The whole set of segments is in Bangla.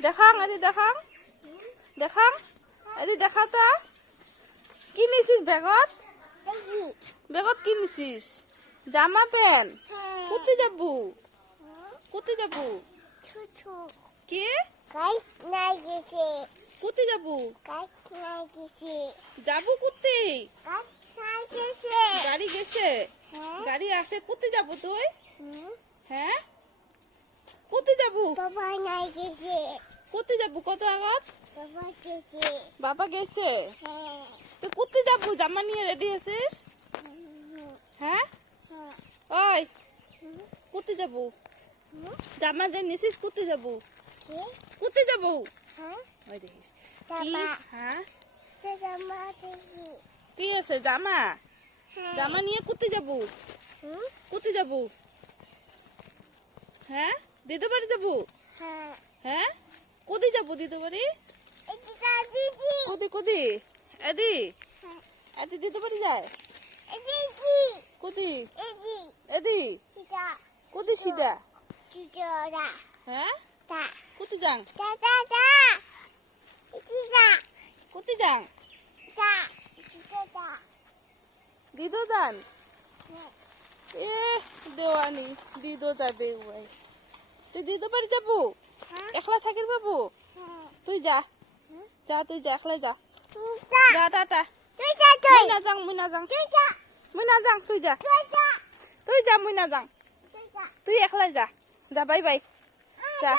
দেখাং এদি দেখাং দেখাং এদি দেখা তা কি নিছিস বেগত বেগত কি নিছিস জামা প্যান্ট কোথায় যাবো কোথায় যাবো কি কোথায় যাবো যাবো কোথায় গাড়ি গেছে গাড়ি আসে কোথায় যাবো তুই হ্যাঁ কোথায় যাবো কোথায় যাবো কত আঘাত বাবা গেছে তো কোথায় যাবো জামা নিয়ে রেডি আছিস হ্যাঁ ওই কোথায় যাবো জামা যে নিছিস কোথায় যাবো কোথায় যাবো ওই দেখিস কি হ্যাঁ কি আছে জামা জামা নিয়ে কোথায় যাবো কোথায় যাবো হ্যাঁ দিতে বাড়ি যাবো হ্যাঁ কোথায় যাবো দিতে বাড়ি কোথায় কোথায় এদি এদি দিতে বাড়ি যায় কোথায় এদি কোথায় সিধা হ্যাঁ কোথায় যাং কোথায় যাং দিদো যান এ দেওয়ানি দিদো যাবে ওই তুই দিদো বাড়ি যাবো একলা থাকির বাবু তুই যা যা তুই যা একলা যা যা টাটা মুই না যাং মুই না যাং মুই না যাং তুই যা তুই যা মুই না যাং তুই একলা যা যা বাই বাই যা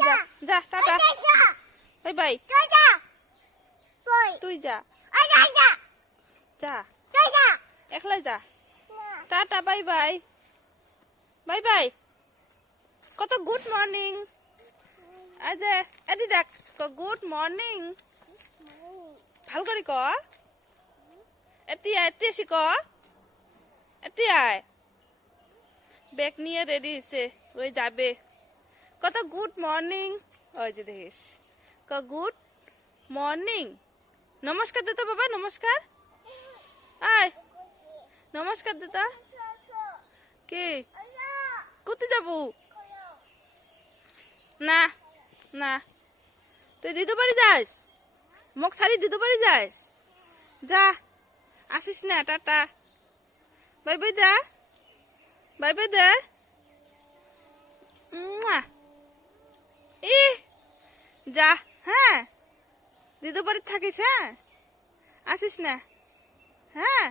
যা যা টাটা বাই বাই তুই যা যা একলা যা tata bye bye bye bye কত গুড মর্নিং আজ এদি দেখ গুড মর্নিং ভাল করে ক এতিয়া এতিয়া শিক এতিয়াই ব্যাগ নিয়ে রেডি হয়েছে ওই যাবে কত গুড মর্নিং ওই যে দেখিস গুড মর্নিং নমস্কার দে তো বাবা নমস্কার আয় নমস্কার দে তো কি কোথায় যাবো না না তুই দিতে পারি যাস মোক সারি দিতে পারি যাস যা আসিস না টাটা বাই বাই দা বাই বাই দে ই যা হ্যাঁ দিতে পারি থাকিস হ্যাঁ আসিস না হ্যাঁ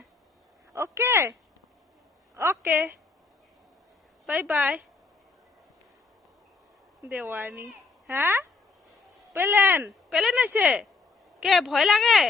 ওকে ওকে বাই বাই দেওয়ানি হ্যাঁ পেলেন পেলেন আছে কে ভয় লাগে